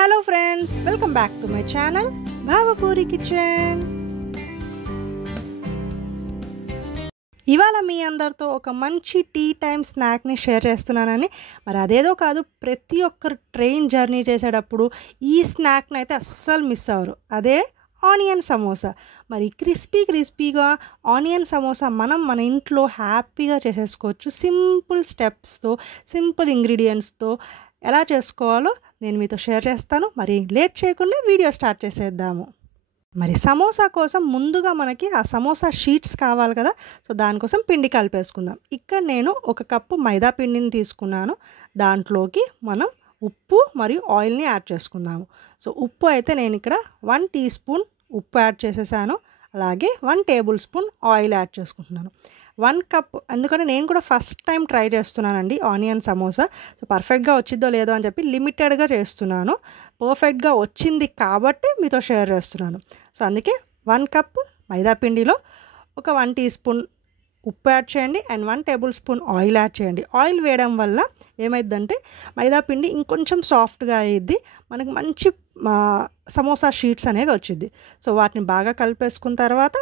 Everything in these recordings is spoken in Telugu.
Hello friends, welcome back to my channel Bhavapuri kitchen. ఇవాళ మీ అందరితో ఒక మంచి టీ టైం స్నాక్ని షేర్ చేస్తున్నానని. మరి అదేదో కాదు, ప్రతి ఒక్కరు ట్రైన్ జర్నీ చేసేటప్పుడు ఈ స్నాక్ని అయితే అస్సలు మిస్ అవ్వరు. అదే ఆనియన్ సమోసా. మరి క్రిస్పీగా ఆనియన్ సమోసా మన ఇంట్లో హ్యాపీగా చేసేసుకోవచ్చు. సింపుల్ స్టెప్స్తో, సింపుల్ ఇంగ్రీడియంట్స్తో ఎలా చేసుకోవాలో నేను మీతో షేర్ చేస్తాను. మరి లేట్ చేయకుండా వీడియో స్టార్ట్ చేసేద్దాము. మరి సమోసా కోసం ముందుగా మనకి ఆ సమోసా షీట్స్ కావాలి కదా. సో దానికోసం పిండి కలిపేసుకుందాం. ఇక్కడ నేను 1 కప్పు మైదా పిండిని తీసుకున్నాను. దాంట్లోకి మనం ఉప్పు మరియు ఆయిల్ని యాడ్ చేసుకుందాము. సో ఉప్పు అయితే నేను ఇక్కడ 1 టీ స్పూన్ ఉప్పు యాడ్ చేసేసాను. అలాగే 1 టేబుల్ స్పూన్ ఆయిల్ యాడ్ చేసుకుంటున్నాను. 1 కప్, ఎందుకంటే నేను కూడా ఫస్ట్ టైం ట్రై చేస్తున్నానండి ఆనియన్ సమోసా. సో పర్ఫెక్ట్గా వచ్చిద్దో లేదో అని చెప్పి లిమిటెడ్గా చేస్తున్నాను. పర్ఫెక్ట్గా వచ్చింది కాబట్టి మీతో షేర్ చేస్తున్నాను. సో అందుకే 1 కప్ మైదా పిండిలో ఒక 1 టీ స్పూన్ ఉప్పు యాడ్ చేయండి and 1 table spoon oil add చేయండి. ఆయిల్ వేయడం వల్ల ఏమైందంటే మైదా పిండి ఇంకొంచెం సాఫ్ట్గా అయ్యిద్ది, మనకి మంచి సమోసా షీట్స్ అనేవి వచ్చింది. సో వాటిని బాగా కలిపేసుకున్న తర్వాత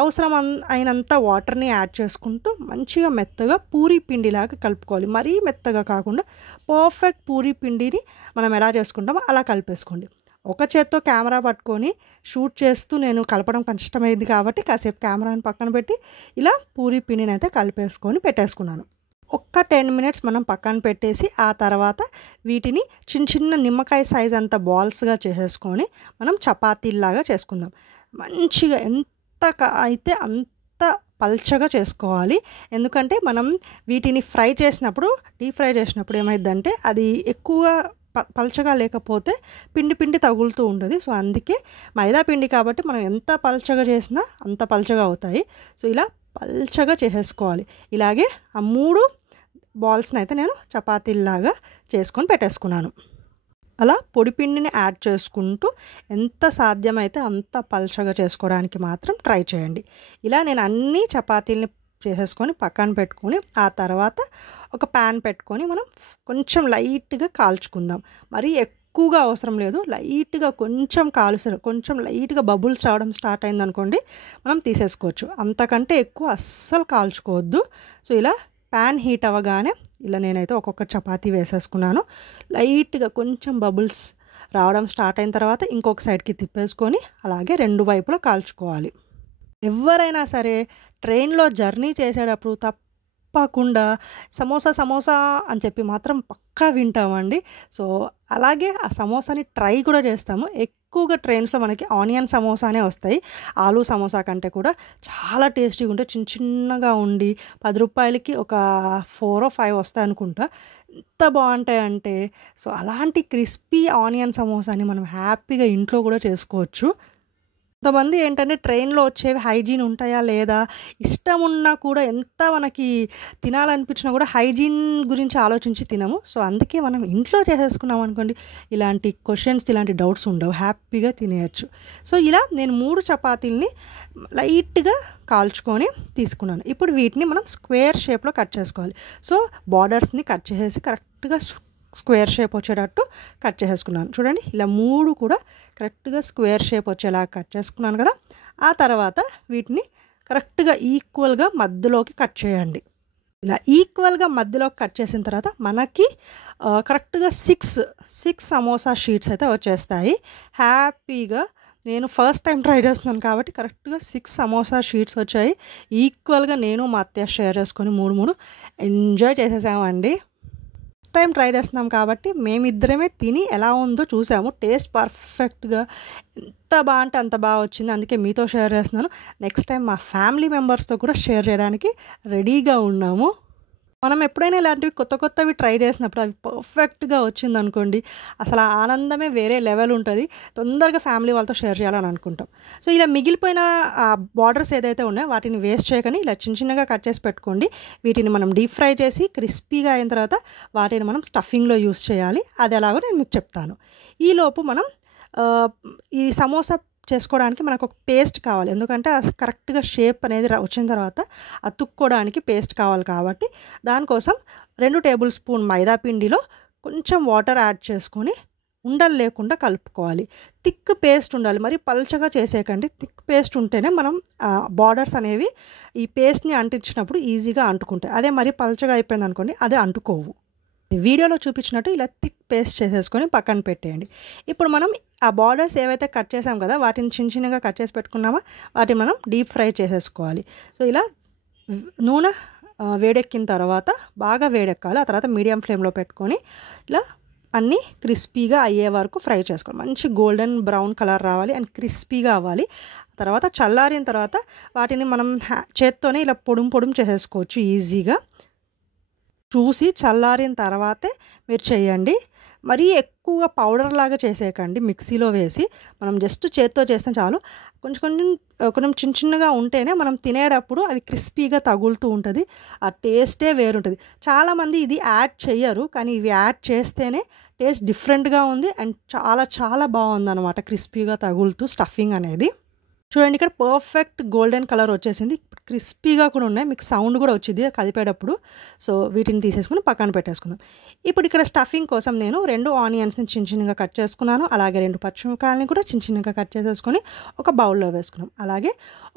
అవసరం అయినంత వాటర్ని యాడ్ చేసుకుంటూ మంచిగా మెత్తగా పూరీ పిండిలాగా కలుపుకోవాలి. మరీ మెత్తగా కాకుండా పర్ఫెక్ట్ పూరీ పిండిని మనం ఎలా చేసుకుంటామో అలా కలిపేసుకోండి. ఒక చేత్తో కెమెరా పట్టుకొని షూట్ చేస్తూ నేను కలపడం కష్టమైంది కాబట్టి కాసేపు కెమెరాని పక్కన పెట్టి ఇలా పూరీ పిండిని అయితే కలిపేసుకొని పెట్టేసుకున్నాను. ఒక్క 10 మినిట్స్ మనం పక్కన పెట్టేసి ఆ తర్వాత వీటిని చిన్న నిమ్మకాయ సైజ్ అంత బాల్స్గా చేసేసుకొని మనం చపాతీలాగా చేసుకుందాం. మంచిగా అయితే అంత పల్చగా చేసుకోవాలి. ఎందుకంటే మనం వీటిని డీప్ ఫ్రై చేసినప్పుడు ఏమైందంటే అది ఎక్కువగా పల్చగా లేకపోతే పిండి తగులుతూ ఉంటుంది. సో అందుకే మైదా పిండి కాబట్టి మనం ఎంత పల్చగా చేసినా అంత పల్చగా అవుతాయి. సో ఇలా పల్చగా చేసేసుకోవాలి. ఇలాగే ఆ 3 బాల్స్ని అయితే నేను చపాతీలాగా చేసుకొని పెట్టేసుకున్నాను. అలా పొడి పిండిని యాడ్ చేసుకుంటూ ఎంత సాధ్యమైతే అంత పల్చగా చేసుకోవడానికి మాత్రం ట్రై చేయండి. ఇలా నేను అన్ని చపాతీలని చేసేసుకొని పక్కన పెట్టుకొని ఆ తర్వాత ఒక ప్యాన్ పెట్టుకొని మనం కొంచెం లైట్గా కాల్చుకుందాం. మరీ ఎక్కువగా అవసరం లేదు, లైట్గా కొంచెం లైట్గా బబుల్స్ రావడం స్టార్ట్ అయిందనుకోండి మనం తీసేసుకోవచ్చు. అంతకంటే ఎక్కువ అస్సలు కాల్చుకోవద్దు. సో ఇలా ప్యాన్ హీట్ అవ్వగానే ఇలా నేనైతే ఒక్కొక్క చపాతీ వేసేసుకున్నాను. లైట్గా కొంచెం బబుల్స్ రావడం స్టార్ట్ అయిన తర్వాత ఇంకొక సైడ్కి తిప్పేసుకొని అలాగే 2 వైపులా కాల్చుకోవాలి. ఎవరైనా సరే ట్రైన్లో జర్నీ చేసేటప్పుడు తప్పకుండా సమోసా అని చెప్పి మాత్రం పక్కా వింటామండి. సో అలాగే ఆ సమోసాని ట్రై కూడా చేస్తాము. ఎక్కువగా ట్రైన్స్లో మనకి ఆనియన్ సమోసానే వస్తాయి. ఆలూ సమోసా కంటే కూడా చాలా టేస్టీగా ఉంటాయి. చిన్నగా ఉండి 10 రూపాయలకి ఒక 4 or 5 వస్తాయి అనుకుంటా. ఎంత బాగుంటాయంటే సో అలాంటి క్రిస్పీ ఆనియన్ సమోసాని మనం హ్యాపీగా ఇంట్లో కూడా చేసుకోవచ్చు. కొంతమంది ఏంటంటే ట్రైన్లో వచ్చేవి హైజీన్ ఉంటాయా లేదా, ఇష్టం ఉన్నా కూడా ఎంత మనకి తినాలనిపించినా కూడా హైజీన్ గురించి ఆలోచించి తినము. సో అందుకే మనం ఇంట్లో చేసేసుకున్నాం అనుకోండి ఇలాంటి ఇలాంటి డౌట్స్ ఉండవు, హ్యాపీగా తినేయచ్చు. సో ఇలా నేను 3 చపాతీలని లైట్గా కాల్చుకొని తీసుకున్నాను. ఇప్పుడు వీటిని మనం స్క్వేర్ షేప్లో కట్ చేసుకోవాలి. సో బార్డర్స్ని కట్ చేసేసి కరెక్ట్గా స్క్వేర్ షేప్ వచ్చేటట్టు కట్ చేసేసుకున్నాను. చూడండి ఇలా 3 కూడా కరెక్ట్గా స్క్వేర్ షేప్ వచ్చేలా కట్ చేసుకున్నాను కదా. ఆ తర్వాత వీటిని కరెక్ట్గా ఈక్వల్గా మధ్యలోకి కట్ చేయండి. ఇలా ఈక్వల్గా మధ్యలోకి కట్ చేసిన తర్వాత మనకి కరెక్ట్గా 6 సమోసా షీట్స్ అయితే వచ్చేస్తాయి హ్యాపీగా. నేను ఫస్ట్ టైం ట్రై చేస్తున్నాను కాబట్టి కరెక్ట్గా 6 సమోసా షీట్స్ వచ్చాయి. ఈక్వల్గా నేను మా అత్తయ్య షేర్ చేసుకొని 3 ఎంజాయ్ చేసేసామండి. టైం ట్రై చేస్తున్నాం కాబట్టి మేమిద్దరమే తిని ఎలా ఉందో చూసాము. టేస్ట్ పర్ఫెక్ట్గా ఎంత బాగా అంటే అంత బాగా వచ్చింది. అందుకే మీతో షేర్ చేస్తున్నాను. నెక్స్ట్ టైం మా ఫ్యామిలీ మెంబర్స్తో కూడా షేర్ చేయడానికి రెడీగా ఉన్నాము. మనం ఎప్పుడైనా ఇలాంటివి కొత్తవి ట్రై చేసినప్పుడు అవి పర్ఫెక్ట్గా వచ్చిందనుకోండి అసలు ఆ ఆనందమే వేరే లెవెల్ ఉంటుంది. తొందరగా ఫ్యామిలీ వాళ్ళతో షేర్ చేయాలని అనుకుంటాం. సో ఇలా మిగిలిపోయిన బార్డర్స్ ఏదైతే ఉన్నాయో వాటిని వేస్ట్ చేయకని ఇలా చిన్నగా కట్ చేసి పెట్టుకోండి. వీటిని మనం డీప్ ఫ్రై చేసి క్రిస్పీగా అయిన తర్వాత వాటిని మనం స్టఫింగ్లో యూస్ చేయాలి. అది ఎలాగో నేను మీకు చెప్తాను. ఈలోపు మనం ఈ సమోసా చేసుకోవడానికి మనకు ఒక పేస్ట్ కావాలి. ఎందుకంటే కరెక్ట్గా షేప్ అనేది వచ్చిన తర్వాత అతుక్కోవడానికి పేస్ట్ కావాలి కాబట్టి దానికోసం 2 టేబుల్ స్పూన్ మైదా పిండిలో కొంచెం వాటర్ యాడ్ చేసుకొని ఉండలు లేకుండా కలుపుకోవాలి. థిక్ పేస్ట్ ఉండాలి. మరి పల్చగా చేసేయకండి. థిక్ పేస్ట్ ఉంటేనే మనం బార్డర్స్ అనేవి ఈ పేస్ట్‌ని అంటించినప్పుడు ఈజీగా అంటుకుంటాయి. అదే మరి పల్చగా అయిపోయిందనుకోండి అది అంటుకోవు. వీడియోలో చూపించినట్టు ఇలా థిక్ పేస్ట్ చేసేసుకొని పక్కన పెట్టేయండి. ఇప్పుడు మనం ఆ బార్డర్స్ ఏవైతే కట్ చేసాం కదా వాటిని చిన్న చిన్నగా కట్ చేసి పెట్టుకున్నామో వాటిని మనం డీప్ ఫ్రై చేసేసుకోవాలి. సో ఇలా నూనె వేడెక్కిన తర్వాత బాగా వేడెక్కాలి. ఆ తర్వాత మీడియం ఫ్లేమ్లో పెట్టుకొని ఇలా అన్నీ క్రిస్పీగా అయ్యే వరకు ఫ్రై చేసుకోవాలి. మంచి గోల్డెన్ బ్రౌన్ కలర్ రావాలి అండ్ క్రిస్పీగా అవ్వాలి. తర్వాత చల్లారిన తర్వాత వాటిని మనం చేత్తోనే ఇలా పొడుం చేసేసుకోవచ్చు ఈజీగా. చూసి చల్లారిన తర్వాతే మీరు చేయండి. మరీ ఎక్కువగా పౌడర్ లాగా చేసేయకండి మిక్సీలో వేసి. మనం జస్ట్ చేత్తో చేస్తే చాలు. కొంచెం చిన్నగా ఉంటేనే మనం తినేటప్పుడు అవి క్రిస్పీగా తగులుతూ ఉంటుంది. ఆ టేస్టే వేరుంటుంది. చాలామంది ఇది యాడ్ చెయ్యరు, కానీ ఇవి యాడ్ చేస్తేనే టేస్ట్ డిఫరెంట్గా ఉంది అండ్ చాలా బాగుందన్నమాట. క్రిస్పీగా తగులుతూ స్టఫింగ్ అనేది చూడండి. ఇక్కడ పర్ఫెక్ట్ గోల్డెన్ కలర్ వచ్చేసింది. క్రిస్పీగా కూడా ఉన్నాయి. మీకు సౌండ్ కూడా వచ్చింది కలిపేటప్పుడు. సో వీటిని తీసేసుకుని పక్కన పెట్టేసుకుందాం. ఇప్పుడు ఇక్కడ స్టఫింగ్ కోసం నేను 2 ఆనియన్స్ని చిన్నగా కట్ చేసుకున్నాను. అలాగే 2 పచ్చిమిరపకాయలని కూడా చిన్నగా కట్ చేసేసుకొని ఒక బౌల్లో వేసుకున్నాం. అలాగే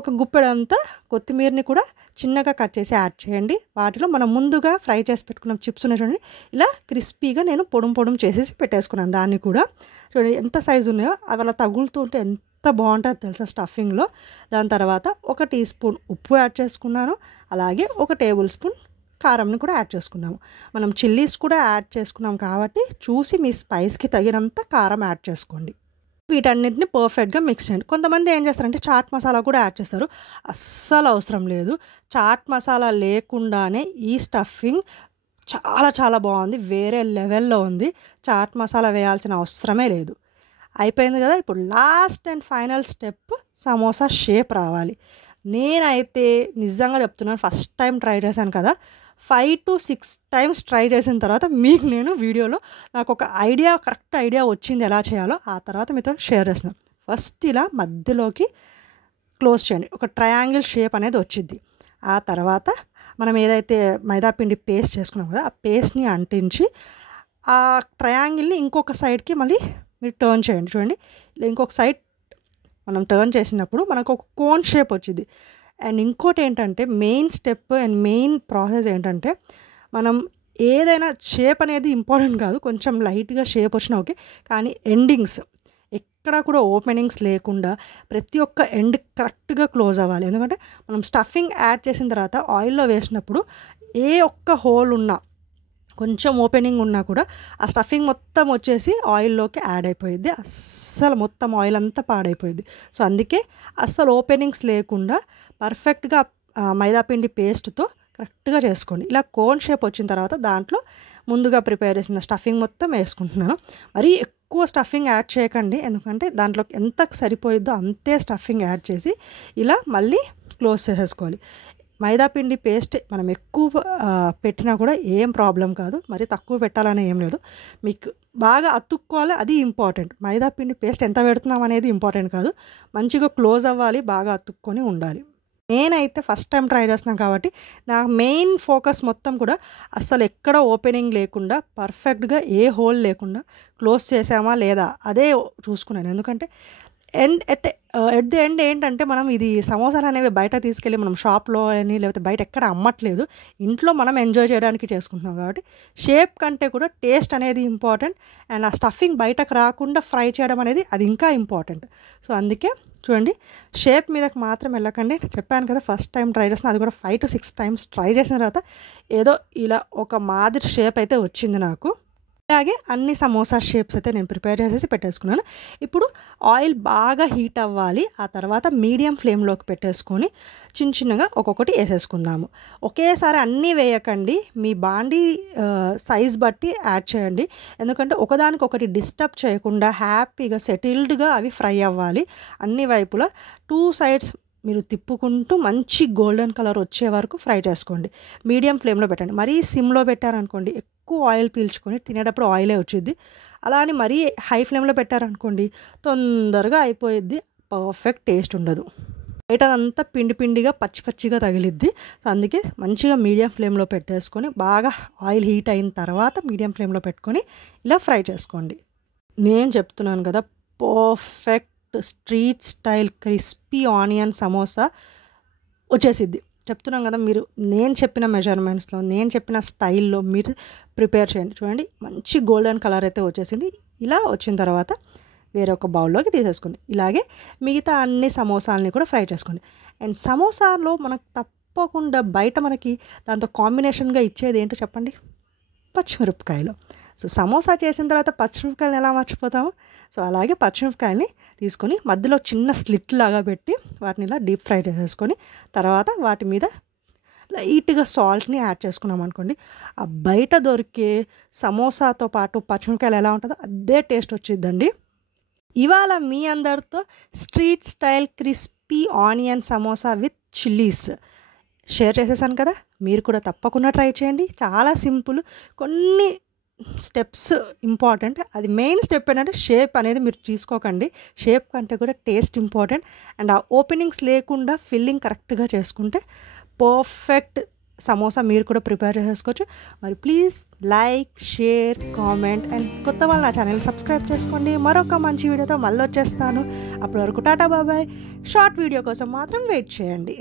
ఒక గుప్పెడంతా కొత్తిమీరని కూడా చిన్నగా కట్ చేసి యాడ్ చేయండి. వాటిలో మనం ముందుగా ఫ్రై చేసి పెట్టుకున్న చిప్స్ ఉన్నాయి చూడండి. ఇలా క్రిస్పీగా నేను పొడుం చేసేసి పెట్టేసుకున్నాను. దాన్ని కూడా చూడండి ఎంత సైజు ఉన్నాయో అవి అలా తగులుతూ ఉంటే ఎంత బాగుంటుందో తెలుసా స్టఫింగ్లో. దాని తర్వాత 1 టీ స్పూన్ ఉప్పు యాడ్ చేసుకున్నాను. అలాగే 1 టేబుల్ స్పూన్ కారంని కూడా యాడ్ చేసుకున్నాము. మనం చిల్లీస్ కూడా యాడ్ చేసుకున్నాం కాబట్టి చూసి మీ స్పైస్కి తగినంత కారం యాడ్ చేసుకోండి. వీటన్నిటిని పర్ఫెక్ట్గా మిక్స్ చేయండి. కొంతమంది ఏం చేస్తారంటే చాట్ మసాలా కూడా యాడ్ చేస్తారు. అస్సలు అవసరం లేదు. చాట్ మసాలా లేకుండానే ఈ స్టఫింగ్ చాలా బాగుంది. వేరే లెవెల్లో ఉంది. చాట్ మసాలా వేయాల్సిన అవసరమే లేదు. అయిపోయింది కదా. ఇప్పుడు last and final step samosa shape రావాలి. నేనైతే నిజంగా చెప్తున్నాను, ఫస్ట్ టైం ట్రై చేశాను కదా, 5 to 6 టైమ్స్ ట్రై చేసిన తర్వాత మీకు నేను వీడియోలో నాకు ఒక కరెక్ట్ ఐడియా వచ్చింది ఎలా చేయాలో. ఆ తర్వాత మీతో షేర్ చేస్తున్నాను. ఫస్ట్ ఇలా మధ్యలోకి క్లోజ్ చేయండి. ఒక ట్రయాంగిల్ షేప్ అనేది వచ్చింది. ఆ తర్వాత మనం ఏదైతే మైదాపిండి పేస్ట్ చేసుకున్నాం కదా ఆ పేస్ట్ని అంటించి ఆ ట్రయాంగిల్ని ఇంకొక సైడ్కి మళ్ళీ మీరు టర్న్ చేయండి. చూడండి ఇంకొక సైడ్ మనం టర్న్ చేసినప్పుడు మనకు ఒక కోన్ షేప్ వచ్చింది. అండ్ ఇంకోటి ఏంటంటే main step and main process ఏంటంటే మనం ఏదైనా షేప్ అనేది ఇంపార్టెంట్ కాదు. కొంచెం లైట్గా షేప్ వచ్చినా ఓకే, కానీ ఎండింగ్స్ ఎక్కడ కూడా ఓపెనింగ్స్ లేకుండా ప్రతి ఒక్క ఎండ్ కరెక్ట్గా క్లోజ్ అవ్వాలి. ఎందుకంటే మనం స్టఫింగ్ యాడ్ చేసిన తర్వాత ఆయిల్లో వేసినప్పుడు ఏ ఒక్క హోల్ ఉన్నా కొంచెం ఓపెనింగ్ ఉన్నా కూడా ఆ స్టఫింగ్ మొత్తం వచ్చేసి ఆయిల్లోకి యాడ్ అయిపోయింది. అస్సలు మొత్తం ఆయిల్ అంతా పాడైపోయింది. సో అందుకే అస్సలు ఓపెనింగ్స్ లేకుండా పర్ఫెక్ట్గా మైదాపిండి పేస్ట్తో కరెక్ట్గా చేసుకోండి. ఇలా కోన్ షేప్ వచ్చిన తర్వాత దాంట్లో ముందుగా ప్రిపేర్ చేసిన స్టఫింగ్ మొత్తం వేసుకుంటున్నాను. మరీ ఎక్కువ స్టఫింగ్ యాడ్ చేయకండి, ఎందుకంటే దాంట్లో ఎంత సరిపోయిద్దో అంతే స్టఫింగ్ యాడ్ చేసి ఇలా మళ్ళీ క్లోజ్ చేసేసుకోవాలి. మైదాపిండి పేస్ట్ మనం ఎక్కువ పెట్టినా కూడా ఏం ప్రాబ్లం కాదు. మరి తక్కువ పెట్టాలనే ఏం లేదు. మీకు బాగా అతుక్కోవాలి, అది ఇంపార్టెంట్. మైదాపిండి పేస్ట్ ఎంత పెడుతున్నాం అనేది ఇంపార్టెంట్ కాదు. మంచిగా క్లోజ్ అవ్వాలి, బాగా అతుక్కొని ఉండాలి. నేనైతే ఫస్ట్ టైం ట్రై చేస్తున్నాను కాబట్టి నా మెయిన్ ఫోకస్ మొత్తం కూడా అస్సలు ఎక్కడ ఓపెనింగ్ లేకుండా పర్ఫెక్ట్గా ఏ హోల్ లేకుండా క్లోజ్ చేసామా లేదా అదే చూసుకున్నాను. ఎందుకంటే ఎట్ ది ఎండ్ ఏంటంటే మనం ఇది సమోసాలు అనేవి బయట తీసుకెళ్ళి మనం షాప్లో అని లేకపోతే బయట ఎక్కడ అమ్మట్లేదు, ఇంట్లో మనం ఎంజాయ్ చేయడానికి చేసుకుంటున్నాం. కాబట్టి షేప్ కంటే కూడా టేస్ట్ అనేది ఇంపార్టెంట్. అండ్ ఆ స్టఫింగ్ బయటకు రాకుండా ఫ్రై చేయడం అనేది అది ఇంకా ఇంపార్టెంట్. సో అందుకే చూడండి షేప్ మీదకి మాత్రం వెళ్ళకండి. చెప్పాను కదా ఫస్ట్ టైం ట్రై చేసిన, అది కూడా 5 to 6 టైమ్స్ ట్రై చేసిన తర్వాత ఏదో ఇలా ఒక మాదిరి షేప్ అయితే వచ్చింది నాకు. అలాగే అన్ని సమోసా షేప్స్ అయితే నేను ప్రిపేర్ చేసేసి పెట్టేసుకున్నాను. ఇప్పుడు ఆయిల్ బాగా హీట్ అవ్వాలి. ఆ తర్వాత మీడియం ఫ్లేమ్లోకి పెట్టేసుకొని చిన్నగా ఒక్కొక్కటి వేసేసుకుందాము. ఒకేసారి అన్నీ వేయకండి, మీ బాండీ సైజ్ బట్టి యాడ్ చేయండి. ఎందుకంటే ఒకదానికొకటి డిస్టర్బ్ చేయకుండా హ్యాపీగా సెటిల్డ్గా అవి ఫ్రై అవ్వాలి. అన్ని వైపులా 2 sides మీరు తిప్పుకుంటూ మంచి గోల్డెన్ కలర్ వచ్చే వరకు ఫ్రై చేసుకోండి. మీడియం ఫ్లేమ్లో పెట్టండి. మరీ సిమ్లో పెట్టారనుకోండి ఎక్కువ ఆయిల్ పీల్చుకొని తినేటప్పుడు ఆయిలే వచ్చింది. అలా అని మరీ హై ఫ్లేమ్లో పెట్టారనుకోండి తొందరగా అయిపోయిద్ది, పర్ఫెక్ట్ టేస్ట్ ఉండదు. బయట అదంతా పిండిగా పచ్చిగా తగిలిద్ది. సో అందుకే మంచిగా మీడియం ఫ్లేమ్లో పెట్టేసుకొని బాగా ఆయిల్ హీట్ అయిన తర్వాత మీడియం ఫ్లేమ్లో పెట్టుకొని ఇలా ఫ్రై చేసుకోండి. నేను చెప్తున్నాను కదా, perfect street style crispy onion samosa వచ్చేసిద్ది. చెప్తున్నాం కదా, మీరు నేను చెప్పిన మెజర్మెంట్స్లో, నేను చెప్పిన స్టైల్లో మీరు ప్రిపేర్ చేయండి. చూడండి, మంచి గోల్డెన్ కలర్ అయితే వచ్చేసింది. ఇలా వచ్చిన తర్వాత వేరే ఒక బౌల్లోకి తీసేసుకోండి. ఇలాగే మిగతా అన్ని సమోసాలని కూడా ఫ్రై చేసుకోండి. అండ్ సమోసాలో మనకు తప్పకుండా బయట మనకి దాంతో కాంబినేషన్గా ఇచ్చేది ఏంటో చెప్పండి? పచ్చిమిరపకాయలు. సో సమోసా చేసిన తర్వాత పచ్చిమిరపకాయలు ఎలా మర్చిపోతాము? సో అలాగే పచ్చిమిరపకాయని తీసుకొని మధ్యలో చిన్న స్లిట్ లాగా పెట్టి వాటిని ఇలా డీప్ ఫ్రై చేసేసుకొని తర్వాత వాటి మీద లైట్గా సాల్ట్ని యాడ్ చేసుకున్నాం అనుకోండి, ఆ బయట దొరికే సమోసాతో పాటు పచ్చిమిరపకాయలు ఎలా ఉంటుందో అదే టేస్ట్ వచ్చిద్దండి. ఇవాళ మీ అందరితో street style crispy onion samosa with chillies share చేసేసాను కదా, మీరు కూడా తప్పకుండా ట్రై చేయండి. చాలా సింపుల్, కొన్ని స్టెప్స్ ఇంపార్టెంట్. అది మెయిన్ స్టెప్ ఏంటంటే షేప్ అనేది మీరు తీసుకోకండి, షేప్ కంటే కూడా టేస్ట్ ఇంపార్టెంట్. అండ్ ఆ ఓపెనింగ్స్ లేకుండా ఫిల్లింగ్ కరెక్ట్గా చేసుకుంటే పర్ఫెక్ట్ సమోసా మీరు కూడా ప్రిపేర్ చేసుకోవచ్చు. మరి please like, share, comment and కొత్త వాళ్ళు నా ఛానల్ సబ్స్క్రైబ్ చేసుకోండి. మరొక మంచి వీడియోతో మళ్ళీ వచ్చేస్తాను. అప్పటి వరకు టాటా బాబాయ్. షార్ట్ వీడియో కోసం మాత్రం వెయిట్ చేయండి.